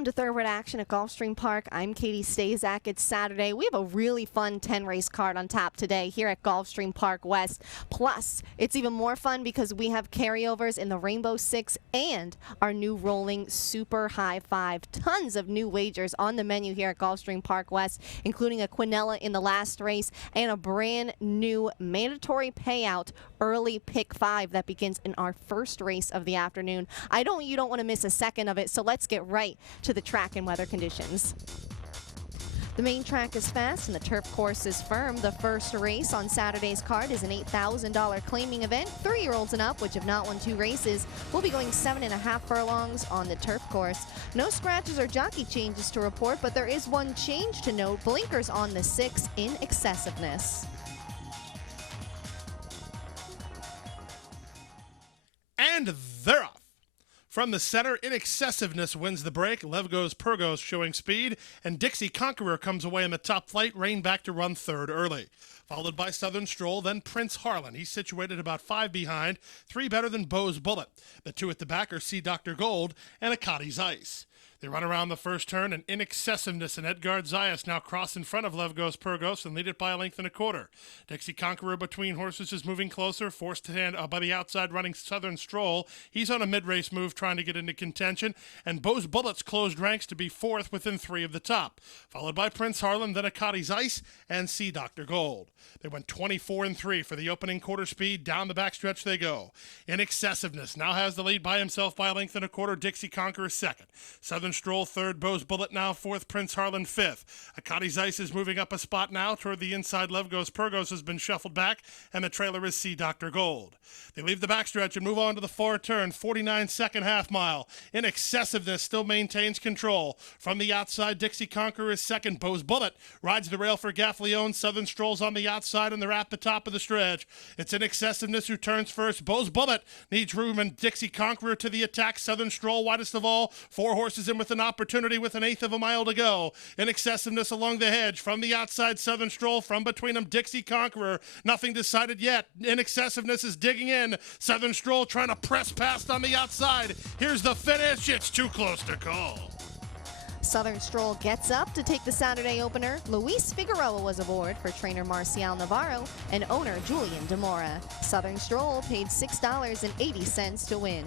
Welcome to Thoroughbred Action at Gulfstream Park. I'm Katie Stazak. It's Saturday. We have a really fun 10-race card on tap today here at Gulfstream Park West. Plus, it's even more fun because we have carryovers in the Rainbow Six and our new rolling Super High Five. Tons of new wagers on the menu here at Gulfstream Park West, including a quinella in the last race and a brand new mandatory payout early pick 5 that begins in our first race of the afternoon. You don't want to miss a second of it, so let's get right to the track and weather conditions. The main track is fast and the turf course is firm. The first race on Saturday's card is an $8,000 claiming event. 3-year-olds and up, which have not won 2 races, will be going 7.5 furlongs on the turf course. No scratches or jockey changes to report, but there is one change to note. Blinkers on the 6 in excessiveness. And they're off. From the center, In Excessiveness wins the break. Levgo's Purgos showing speed, and Dixie Conqueror comes away in the top flight, Rain back to run third early. Followed by Southern Stroll, then Prince Harlan. He's situated about 5 behind, 3 better than Beau's Bullet. The 2 at the back are Sea Dr. Gold and Akati's Ice. They run around the first turn, and In Excessiveness and Edgard Zayas now cross in front of Levgo's Purgos and lead it by a length and a quarter. Dixie Conqueror between horses is moving closer, forced to hand by the outside running Southern Stroll. He's on a mid-race move trying to get into contention, and Beau's Bullets closed ranks to be 4th within 3 of the top, followed by Prince Harlan, then Akati's Ice, and Sea Dr. Gold. They went 24-3 for the opening quarter speed. Down the backstretch they go. In Excessiveness now has the lead by himself by a length and a quarter. Dixie Conqueror 2nd. Southern Stroll 3rd. Beau's Bullet now 4th. Prince Harlan 5th. Akati's Ice is moving up a spot now toward the inside. Levgo's Purgos has been shuffled back, and the trailer is Sea Dr. Gold. They leave the backstretch and move on to the far turn. 49-second half mile. In Excessiveness still maintains control. From the outside, Dixie Conqueror is 2nd. Beau's Bullet rides the rail for Gaffleone. Southern Stroll's on the outside, and they're at the top of the stretch. It's In Excessiveness who turns first. Beau's Bullet needs room, and Dixie Conqueror to the attack. Southern Stroll widest of all. 4 horses in with an opportunity with an 1/8 of a mile to go. In Excessiveness along the hedge. From the outside, Southern Stroll. From between them, Dixie Conqueror. Nothing decided yet. In Excessiveness is digging in. Southern Stroll trying to press past on the outside. Here's the finish. It's too close to call. Southern Stroll gets up to take the Saturday opener. Luis Figueroa was aboard for trainer Marcial Navarro and owner Julian Demora. Southern Stroll paid $6.80 to win.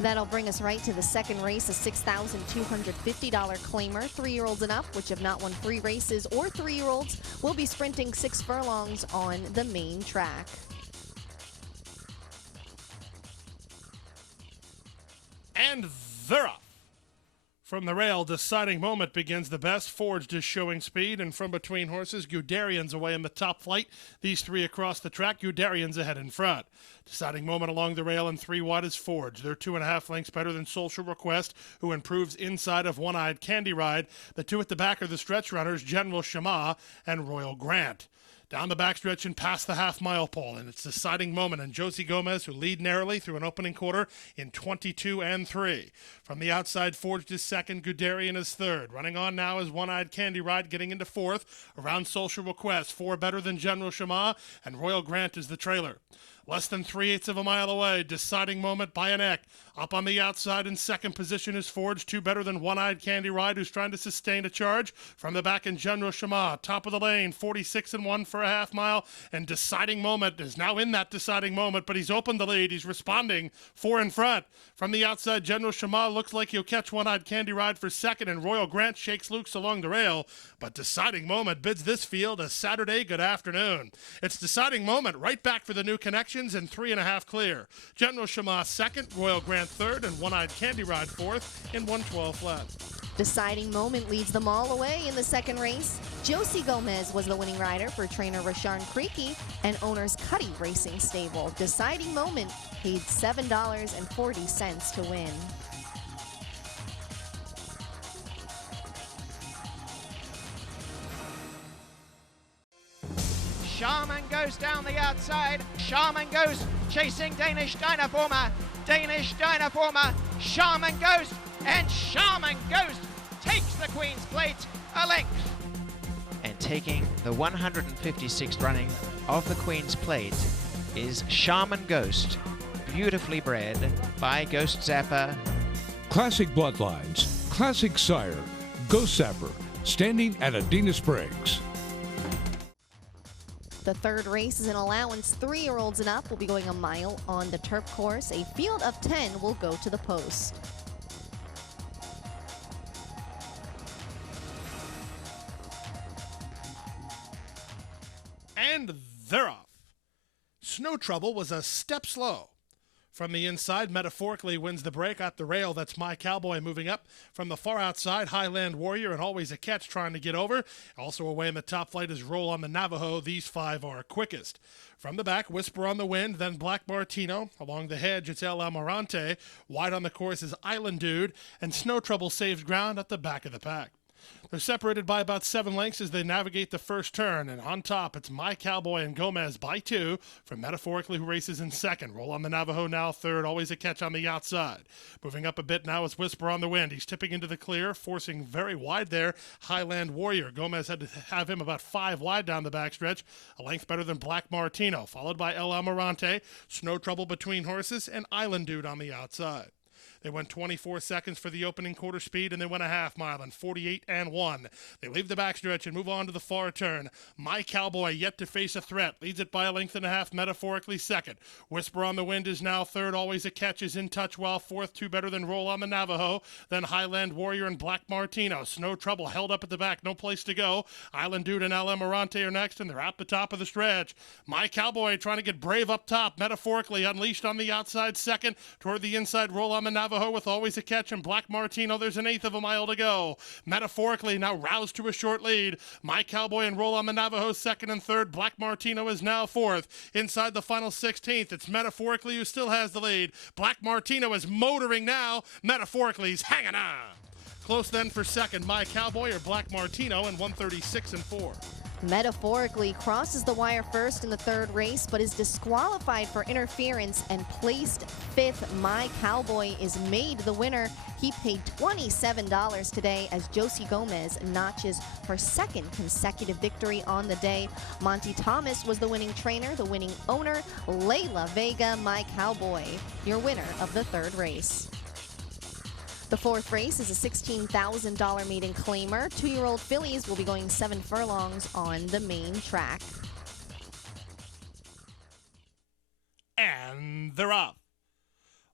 That'll bring us right to the second race, a $6,250 claimer. 3-year-olds and up, which have not won 3 races, or 3-year-olds, will be sprinting 6 furlongs on the main track. And they're off. From the rail, Deciding Moment begins the best. Forged is showing speed, and from between horses, Guderian's away in the top flight. These 3 across the track, Guderian's ahead in front. Deciding Moment along the rail, and 3 wide is Forged. They're 2.5 lengths better than Social Request, who improves inside of One-Eyed Candy Ride. The 2 at the back are the stretch runners, General Shama and Royal Grant. Down the backstretch and past the half-mile pole, and it's Deciding Moment and Josie Gomez who lead narrowly through an opening quarter in 22-3. From the outside, Forged is 2nd, Guderian is 3rd. Running on now is One-Eyed Candy Ride getting into 4th. Around Social Request, 4 better than General Shama, and Royal Grant is the trailer. Less than 3/8 of a mile away, Deciding Moment by a neck. Up on the outside in 2nd position is Forged, 2 better than One-Eyed Candy Ride, who's trying to sustain a charge. From the back in General Shama, top of the lane, 46-1 for a half mile, and Deciding Moment is now in that Deciding Moment, but he's opened the lead. He's responding, 4 in front. From the outside, General Shama looks like he'll catch One-Eyed Candy Ride for 2nd, and Royal Grant shakes loose along the rail. But Deciding Moment bids this field a Saturday good afternoon. It's Deciding Moment right back for the new connections and 3.5 clear. General Shama 2nd, Royal Grant 3rd, and One-Eyed Candy Ride 4th in 1:12 flat. Deciding Moment leads them all away in the second race. Josie Gomez was the winning rider for trainer Rasharn Creaky and owners Cuddy Racing Stable. Deciding Moment paid $7.40 to win. Shaman goes down the outside. Shaman goes chasing Danish Dynaformer. Danish Dynaformer. Shaman Ghost, and Shaman Ghost takes the Queen's Plate a length. And taking the 156th running of the Queen's Plate is Shaman Ghost, beautifully bred by Ghost Zapper. Classic Bloodlines, Classic Sire, Ghost Zapper, standing at Adena Springs. The third race is an allowance. 3-year-olds and up will be going a mile on the turf course. A field of 10 will go to the post. And they're off. Snow Trouble was a step slow. From the inside, metaphorically wins the break at the rail. That's My Cowboy moving up. From the far outside, Highland Warrior and Always a Catch trying to get over. Also away in the top flight is Roll on the Navajo. These 5 are quickest. From the back, Whisper on the Wind, then Black Martino. Along the hedge, it's El Amarante. Wide on the course is Island Dude. And Snow Trouble saves ground at the back of the pack. They're separated by about 7 lengths as they navigate the first turn, and on top, it's My Cowboy and Gomez by 2 from Metaphorically, who races in second. Roll on the Navajo now third, Always a Catch on the outside. Moving up a bit now is Whisper on the Wind. He's tipping into the clear, forcing very wide there, Highland Warrior. Gomez had to have him about 5 wide down the backstretch, a length better than Black Martino, followed by El Amarante, Snow Trouble between horses, and Island Dude on the outside. They went 24 seconds for the opening quarter speed, and they went a half mile in 48 and 1. They leave the backstretch and move on to the far turn. My Cowboy yet to face a threat. Leads it by a length and a half, metaphorically second. Whisper on the Wind is now third. Always a Catch is in touch well. Fourth, 2 better than Roll on the Navajo. Then Highland Warrior and Black Martino. Snow Trouble held up at the back. No place to go. Island Dude and El Amarante are next, and they're at the top of the stretch. My Cowboy trying to get brave up top. Metaphorically unleashed on the outside second. Toward the inside, Roll on the Navajo with Always a Catch and Black Martino. There's an 1/8 of a mile to go. Metaphorically now roused to a short lead. My Cowboy and Roll on the Navajo second and third. Black Martino is now fourth. Inside the final 16th, it's Metaphorically who still has the lead. Black Martino is motoring now. Metaphorically he's hanging on. Close then for second, My Cowboy or Black Martino in 1:36 and 4. Metaphorically crosses the wire first in the third race, but is disqualified for interference and placed 5th. My Cowboy is made the winner. He paid $27 today as Josie Gomez notches her 2nd consecutive victory on the day. Monty Thomas was the winning trainer, the winning owner. Layla Vega, My Cowboy, your winner of the third race. The fourth race is a $16,000 maiden claimer. 2-year-old fillies will be going 7 furlongs on the main track. And they're off.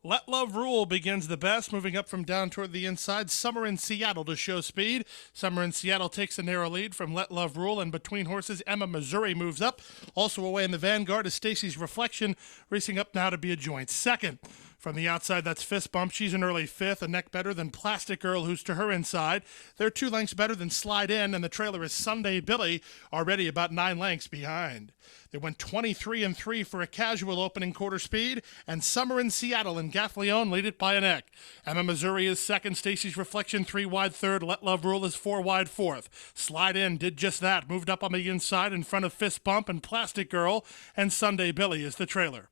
Let Love Rule begins the best, moving up from down toward the inside. Summer in Seattle to show speed. Summer in Seattle takes a narrow lead from Let Love Rule, and between horses, Emma Missouri moves up. Also away in the vanguard is Stacy's Reflection, racing up now to be a joint second. From the outside, that's Fist Bump. She's an early 5th, a neck better than Plastic Girl, who's to her inside. They're 2 lengths better than Slide In, and the trailer is Sunday Billy, already about 9 lengths behind. They went 23 and 3 for a casual opening quarter speed, and Summer in Seattle and Gaffleon lead it by a neck. Emma Missouri is second, Stacy's Reflection 3 wide third, Let Love Rule is 4 wide fourth. Slide In did just that, moved up on the inside in front of Fist Bump and Plastic Girl, and Sunday Billy is the trailer.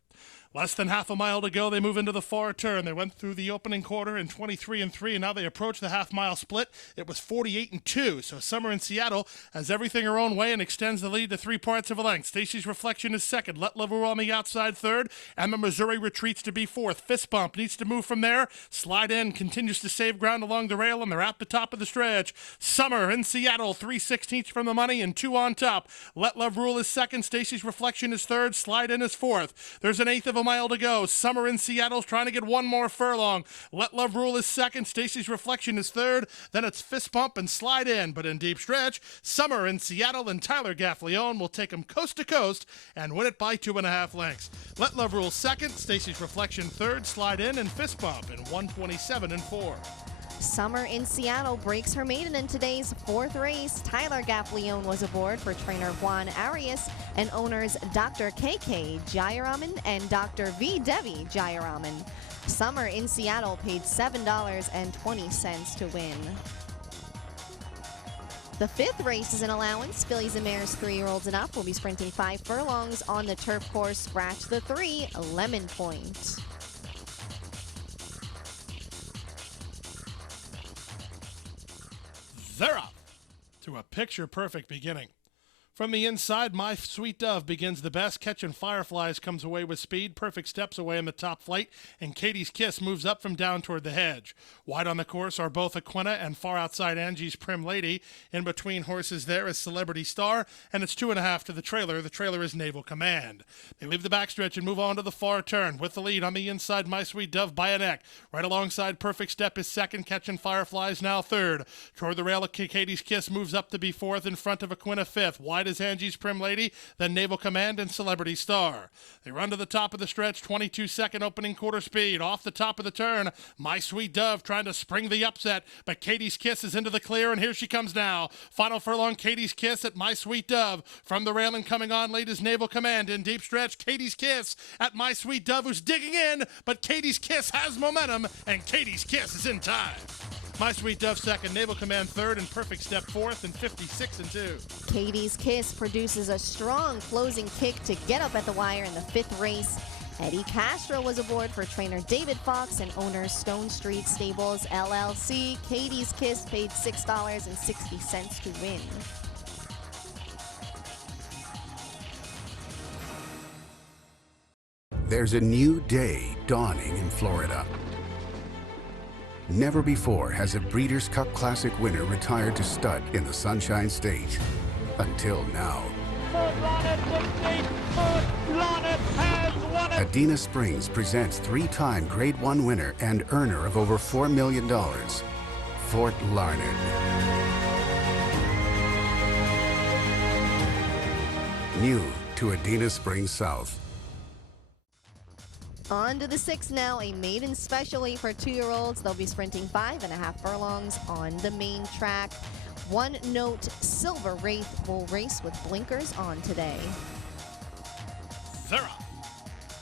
Less than half a mile to go, they move into the far turn. They went through the opening quarter in 23 and 3, and now they approach the half-mile split. It was 48 and 2, so Summer in Seattle has everything her own way and extends the lead to 3 parts of a length. Stacy's Reflection is second. Let Love Rule on the outside third. Emma Missouri retreats to be fourth. Fist Bump needs to move from there. Slide In continues to save ground along the rail, and they're at the top of the stretch. Summer in Seattle, 3/16 from the money and 2 on top. Let Love Rule is second. Stacy's Reflection is third. Slide In is fourth. There's an 1/8 of a mile to go. Summer in Seattle's trying to get 1 more furlong. Let Love Rule is second. Stacy's Reflection is third. Then it's Fist Bump and Slide In. But in deep stretch, Summer in Seattle and Tyler Gaffleon will take them coast to coast and win it by 2.5 lengths. Let Love Rule second. Stacy's Reflection third. Slide In and Fist Bump in 1:27 and 4. Summer in Seattle breaks her maiden in today's fourth race. Tyler Gaffleon was aboard for trainer Juan Arias and owners Dr. KK Jayaraman and Dr. V. Devi Jayaraman. Summer in Seattle paid $7.20 to win. The fifth race is an allowance. Fillies and mares 3-year-olds and up will be sprinting 5 furlongs on the turf course. Scratch the 3, Lemon Point. They're up to a picture-perfect beginning. From the inside, My Sweet Dove begins the best. Catching Fireflies comes away with speed. Perfect Steps away in the top flight. And Katie's Kiss moves up from down toward the hedge. Wide on the course are both Aquina and far outside Angie's Prim Lady. In between horses there is Celebrity Star. And it's 2.5 to the trailer. The trailer is Naval Command. They leave the backstretch and move on to the far turn. With the lead on the inside, My Sweet Dove by a neck. Right alongside Perfect Step is second. Catching Fireflies now third. Toward the rail, Katie's Kiss moves up to be fourth in front of Aquina fifth. Wide is Angie's Prim Lady, then Naval Command and Celebrity Star. They run to the top of the stretch, 22-second opening quarter speed. Off the top of the turn, My Sweet Dove trying to spring the upset, but Katie's Kiss is into the clear, and here she comes now. Final furlong, Katie's Kiss at My Sweet Dove. From the rail and coming on late is Naval Command. In deep stretch, Katie's Kiss at My Sweet Dove, who's digging in, but Katie's Kiss has momentum, and Katie's Kiss is in time. My Sweet Dove second, Naval Command third, and Perfect Step fourth, and 56-2. Katie's Kiss produces a strong closing kick to get up at the wire in the fifth race. Eddie Castro was aboard for trainer David Fox and owner Stone Street Stables, LLC. Katie's Kiss paid $6.60 to win. There's a new day dawning in Florida. Never before has a Breeders' Cup Classic winner retired to stud in the Sunshine State. Until now. Adena Springs presents three-time Grade 1 winner and earner of over $4 million, Fort Larned. New to Adena Springs South. On to the sixth now, a maiden specially for 2-year-olds. They'll be sprinting 5.5 furlongs on the main track. One Note Silver Wraith will race with blinkers on today. They're off.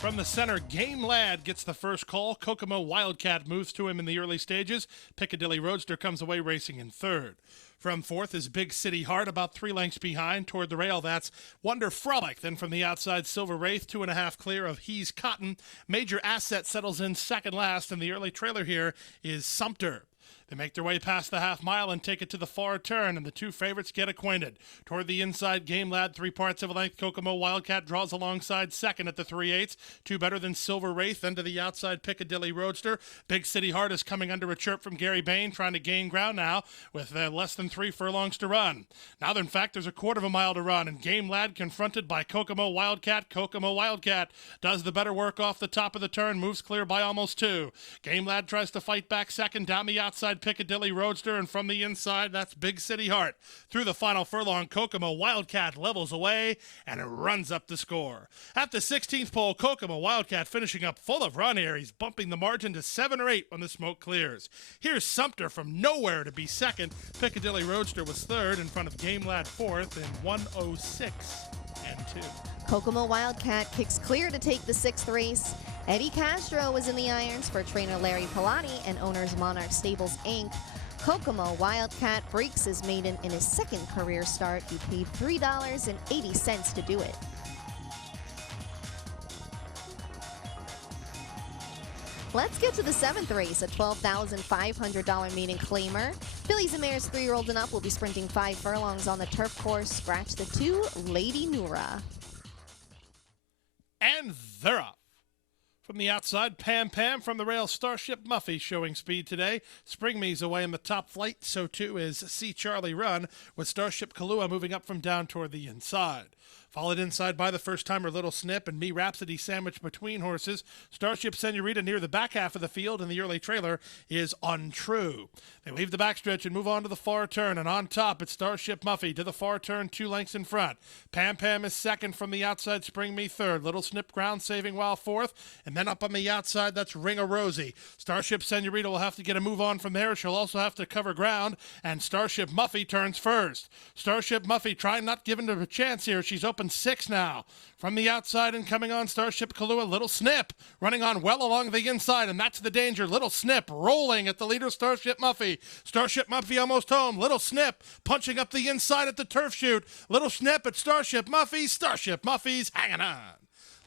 From the center, Game Lad gets the first call. Kokomo Wildcat moves to him in the early stages. Piccadilly Roadster comes away racing in third. From fourth is Big City Heart, about 3 lengths behind. Toward the rail, that's Wonder Frolic. Then from the outside, Silver Wraith, 2.5 clear of He's Cotton. Major Asset settles in second last, and the early trailer here is Sumter. They make their way past the half mile and take it to the far turn, and the two favorites get acquainted. Toward the inside, Game Lad, 3/4 of a length. Kokomo Wildcat draws alongside second at the 3/8. 2 better than Silver Wraith. Then to the outside, Piccadilly Roadster. Big City Heart is coming under a chirp from Gary Bain, trying to gain ground now with less than 3 furlongs to run. Now, in fact, there's a 1/4 mile to run, and Game Lad confronted by Kokomo Wildcat. Kokomo Wildcat does the better work off the top of the turn, moves clear by almost 2. Game Lad tries to fight back second down the outside, Piccadilly Roadster, and from the inside, that's Big City Heart. Through the final furlong, Kokomo Wildcat levels away, and it runs up the score. At the 16th pole, Kokomo Wildcat finishing up full of run here. He's bumping the margin to 7 or 8 when the smoke clears. Here's Sumter from nowhere to be second. Piccadilly Roadster was third in front of Game Lad fourth in 1:06.2. Kokomo Wildcat kicks clear to take the 6th race. Eddie Castro was in the irons for trainer Larry Pilati and owners Monarch Stables, Inc. Kokomo Wildcat breaks his maiden in his second career start. He paid $3.80 to do it. Let's get to the 7th race, a $12,500 maiden claimer. Fillies and Mares 3-year-olds and up will be sprinting 5 furlongs on the turf course. Scratch the 2, Lady Nura. And they're off. From the outside, Pam Pam. From the rail, Starship Muffy showing speed today. Spring Me's away in the top flight. So too is See Charlie Run, with Starship Kahlua moving up from down toward the inside. Followed inside by the first-timer Little Snip and Me Rhapsody sandwiched between horses. Starship Senorita near the back half of the field, and the early trailer is Untrue. They leave the backstretch and move on to the far turn, and on top it's Starship Muffy to the far turn, 2 lengths in front. Pam Pam is second. From the outside, Spring Me third. Little Snip ground saving while fourth, and then up on the outside, that's Ring a Rosie. Starship Senorita will have to get a move on from there. She'll also have to cover ground, and Starship Muffy turns first. Starship Muffy trying not giving her a chance here. She's open 6 now. From the outside and coming on, Starship Kahlua, Little Snip running on well along the inside, and that's the danger. Little Snip rolling at the leader, Starship Muffy. Starship Muffy almost home. Little Snip punching up the inside at the turf chute. Little Snip at Starship Muffy. Starship Muffy's hanging on.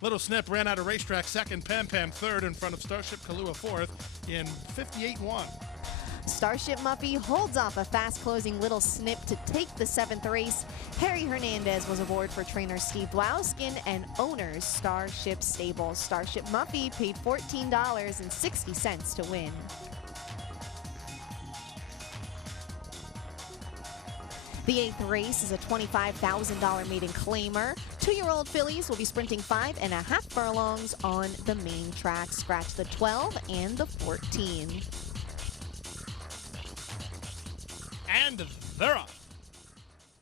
Little Snip ran out of racetrack second. Pam Pam third in front of Starship Kahlua fourth in 58-1. Starship Muffy holds off a fast-closing Little Snip to take the 7th race. Harry Hernandez was aboard for trainer Steve Dwowskin and owners Starship Stables. Starship Muffy paid $14.60 to win. The 8th race is a $25,000 maiden claimer. 2-year-old fillies will be sprinting 5.5 furlongs on the main track. Scratch the 12 and the 14. And they're up.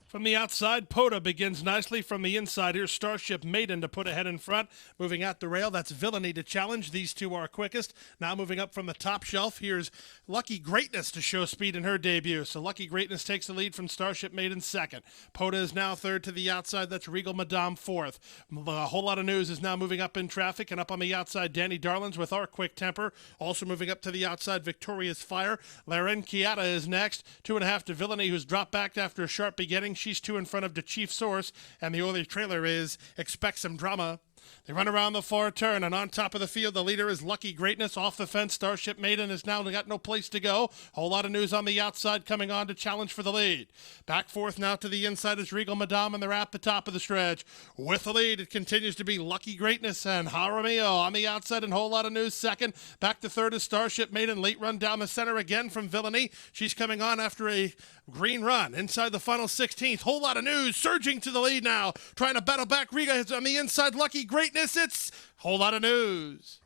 From the outside, Poda begins nicely. From the inside, here's Starship Maiden to put ahead in front. Moving out the rail, that's Villainy to challenge. These two are quickest. Now moving up from the top shelf, here's Lucky Greatness to show speed in her debut. So Lucky Greatness takes the lead from Starship Maiden second. Poda is now third to the outside. That's Regal Madame fourth. A whole lot of news is now moving up in traffic. And up on the outside, Danny Darlins with Our Quick Temper. Also moving up to the outside, Victoria's Fire. Laren Chiata is next. 2.5 to Villainy, who's dropped back after a sharp beginning. She's 2 in front of the Chief Source, and the early trailer is Expect Some Drama. They run around the far turn, and on top of the field, the leader is Lucky Greatness. Off the fence, Starship Maiden has now got no place to go. Whole lot of news on the outside coming on to challenge for the lead. Back fourth now to the inside is Regal Madame, and they're at the top of the stretch. With the lead, it continues to be Lucky Greatness and Jaramillo on the outside, and whole lot of news second. Back to third is Starship Maiden. Late run down the center again from Villainy. She's coming on after a green run inside the final 16th. Whole lot of news surging to the lead now. Trying to battle back. Riga on the inside. Lucky Greatness. It's whole lot of news.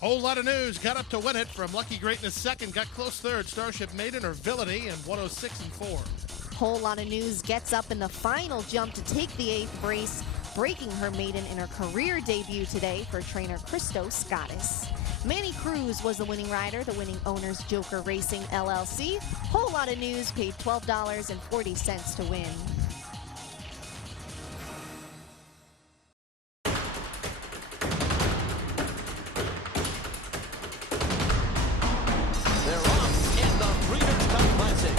Whole lot of news. Got up to win it from Lucky Greatness second. Got close third. Starship Maiden or Villainy and 106 and 4. Whole lot of news gets up in the final jump to take the 8th race, breaking her maiden in her career debut today for trainer Christo Scottis. Manny Cruz was the winning rider, the winning owner's Joker Racing LLC. Whole lot of news paid $12.40 to win. They're off in the Breeders' Cup Classic.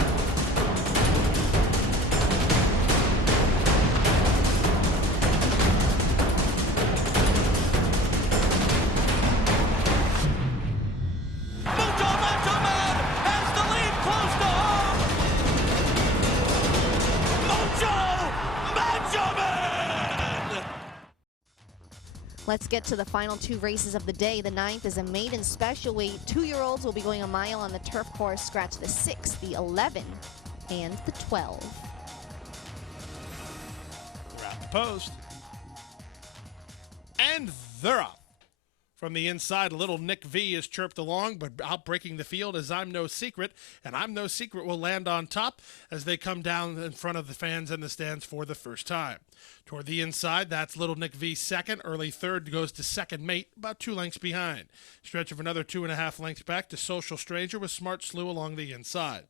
Let's get to the final 2 races of the day. The 9th is a maiden special weight. 2-year-olds will be going a mile on the turf course. Scratch the 6, the 11, and the 12. They're at the post. And they're up. From the inside, Little Nick V is chirped along, but outbreaking the field is I'm No Secret, and I'm No Secret will land on top as they come down in front of the fans in the stands for the first time. Toward the inside, that's Little Nick V second. Early third goes to Second Mate, about 2 lengths behind. Stretch of another 2.5 lengths back to Social Stranger with Smart Slew along the inside.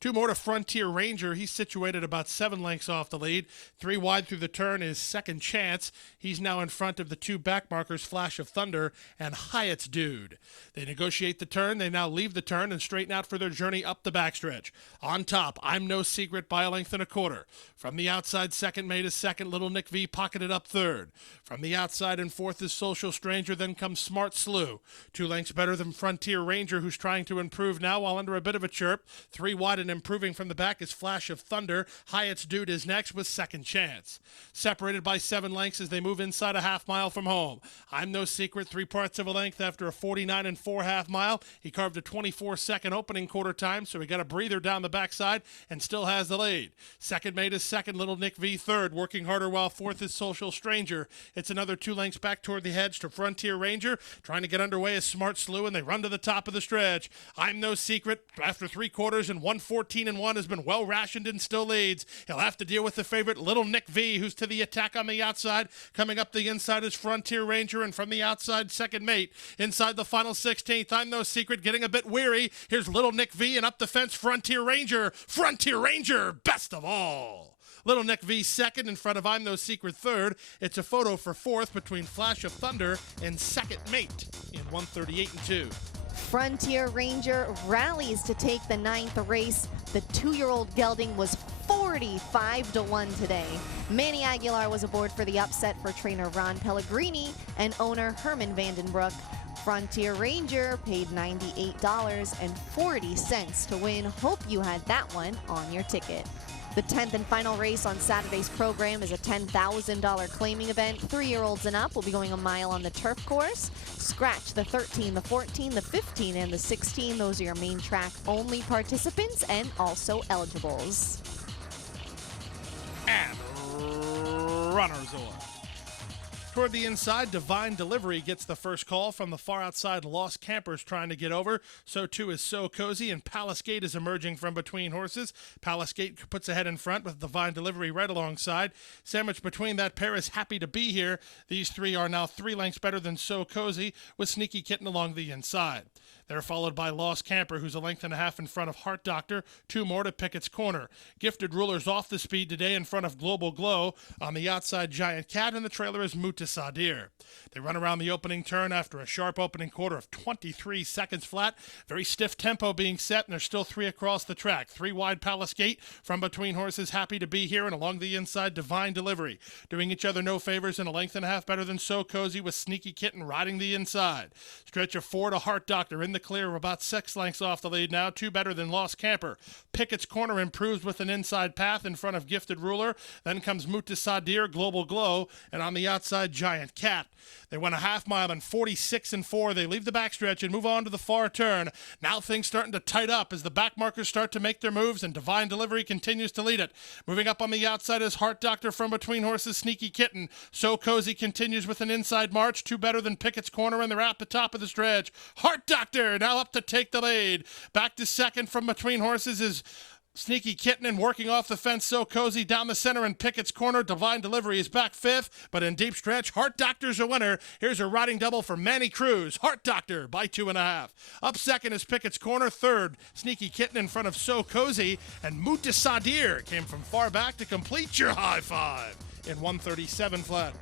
2 more to Frontier Ranger. He's situated about 7 lengths off the lead. 3 wide through the turn is Second Chance. He's now in front of the 2 back markers, Flash of Thunder and Hyatt's Dude. They negotiate the turn. They now leave the turn and straighten out for their journey up the backstretch. On top, I'm No Secret by 1.25 lengths. From the outside, Second Mate is second. Little Nick V pocketed up third. From the outside and fourth is Social Stranger. Then comes Smart Slew. 2 lengths better than Frontier Ranger, who's trying to improve now while under a bit of a chirp. 3 wide and improving from the back is Flash of Thunder. Hyatt's Dude is next with Second Chance. Separated by 7 lengths as they move inside a half mile from home. I'm No Secret, 3/4 of a length after a 49 4 half mile. He carved a 24-second opening quarter time, so he got a breather down the backside and still has the lead. Second Mate is second. Little Nick V third, working harder while fourth is Social Stranger. It's another 2 lengths back toward the hedge to Frontier Ranger. Trying to get underway is Smart Slew, and they run to the top of the stretch. I'm No Secret, after 3 quarters and 114 and 1, has been well rationed and still leads. He'll have to deal with the favorite Little Nick V, who's to the attack on the outside. Coming up the inside is Frontier Ranger, and from the outside, Second Mate. Inside the final 16th, I'm No Secret, getting a bit weary. Here's Little Nick V, and up the fence, Frontier Ranger. Frontier Ranger, best of all. Little Nick V second in front of I'm No Secret third. It's a photo for fourth between Flash of Thunder and Second Mate in 138 and 2. Frontier Ranger rallies to take the 9th race. The 2-year-old gelding was 45-1 today. Manny Aguilar was aboard for the upset for trainer Ron Pellegrini and owner Herman Vandenbroek. Frontier Ranger paid $98.40 to win. Hope you had that one on your ticket. The 10th and final race on Saturday's program is a $10,000 claiming event. 3-year-olds and up will be going a mile on the turf course. Scratch the 13, the 14, the 15, and the 16. Those are your main track only participants and also eligibles. And runners on. Toward the inside, Divine Delivery gets the first call from the far outside. Lost Campers trying to get over. So too is So Cozy, and Palace Gate is emerging from between horses. Palace Gate puts ahead in front with Divine Delivery right alongside. Sandwiched between that pair is Happy to Be Here. These three are now 3 lengths better than So Cozy, with Sneaky Kitten along the inside. They're followed by Lost Camper, who's a length and a half in front of Heart Doctor, 2 more to Pickett's Corner. Gifted Ruler's off the speed today in front of Global Glow. On the outside, Giant Cat, and the trailer is Mutasadir. They run around the opening turn after a sharp opening quarter of 23 seconds flat. Very stiff tempo being set, and there's still 3 across the track. 3 wide Palace Gate, from between horses Happy to Be Here, and along the inside Divine Delivery. Doing each other no favors, and a length and a half better than So Cozy, with Sneaky Kitten riding the inside. Stretch of 4 to Heart Doctor in the clear, about 6 lengths off the lead now, 2 better than Lost Camper. Pickett's Corner improves with an inside path in front of Gifted Ruler. Then comes Mutasadir, Global Glow, and on the outside Giant Cat. They went a half mile in 46 and 4. They leave the backstretch and move on to the far turn. Now things starting to tight up as the back markers start to make their moves, and Divine Delivery continues to lead it. Moving up on the outside is Heart Doctor from between horses Sneaky Kitten. So Cozy continues with an inside march, 2 better than Pickett's Corner, and they're at the top of the stretch. Heart Doctor now up to take the lead. Back to second from between horses is Sneaky Kitten, and working off the fence So Cozy down the center in Pickett's Corner. Divine Delivery is back 5th, but in deep stretch, Heart Doctor's a winner. Here's a riding double for Manny Cruz. Heart Doctor by 2.5. Up second is Pickett's Corner. Third, Sneaky Kitten in front of So Cozy, and Mutasadir came from far back to complete your high five in 137 flat.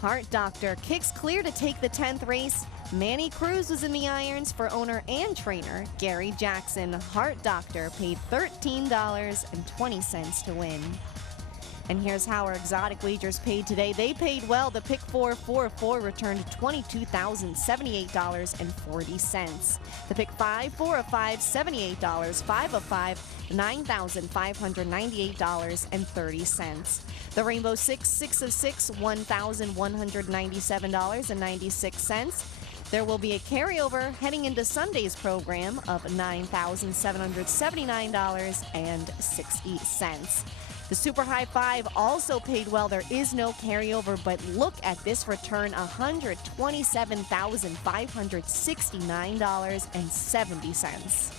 Heart Doctor kicks clear to take the 10th race. Manny Cruz was in the irons for owner and trainer Gary Jackson. Heart Doctor paid $13.20 to win. And here's how our exotic wagers paid today. They paid well. The pick 4-4-4 returned $22,078.40. The pick 5-4-5, $78. 5-5, $9,598.30. The Rainbow 6-6-6, $1,197.96. There will be a carryover heading into Sunday's program of $9,779.60. The Super High 5 also paid well. There is no carryover, but look at this return, $127,569.70.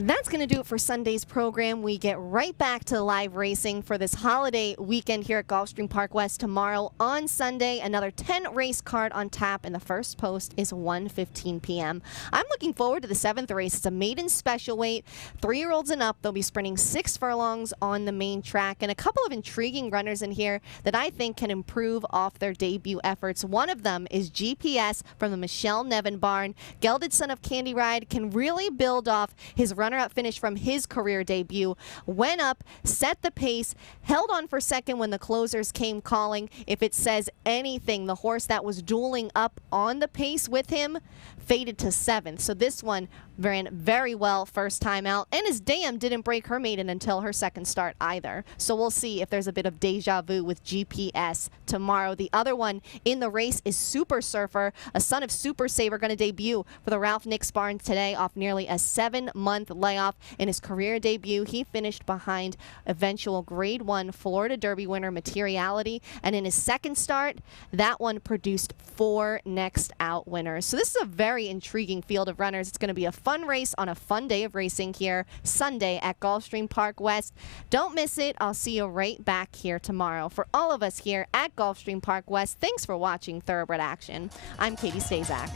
That's going to do it for Sunday's program. We get right back to live racing for this holiday weekend here at Gulfstream Park West. Tomorrow on Sunday, another 10 race card on tap, and the first post is 1:15 p.m. I'm looking forward to the 7th race. It's a maiden special weight, 3-year-olds and up. They'll be sprinting 6 furlongs on the main track, and a couple of intriguing runners in here that I think can improve off their debut efforts. One of them is GPS from the Michelle Nevin barn. Gelded son of Candy Ride can really build off his runner-up finish from his career debut. Went up, set the pace, held on for second when the closers came calling. If it says anything, the horse that was dueling up on the pace with him faded to 7th. So this one ran very well first time out, and his dam didn't break her maiden until her second start either. So we'll see if there's a bit of deja vu with GPS tomorrow. The other one in the race is Super Surfer, a son of Super Saver, going to debut for the Ralph Nix barn today off nearly a 7-month layoff. In his career debut, he finished behind eventual Grade 1 Florida Derby winner Materiality, and in his second start, that one produced 4 next out winners. So this is a very intriguing field of runners. It's going to be a fun race on a fun day of racing here Sunday at Gulfstream Park West. Don't miss it. I'll see you right back here tomorrow. For all of us here at Gulfstream Park West, thanks for watching Thoroughbred Action. I'm Katie Stazak.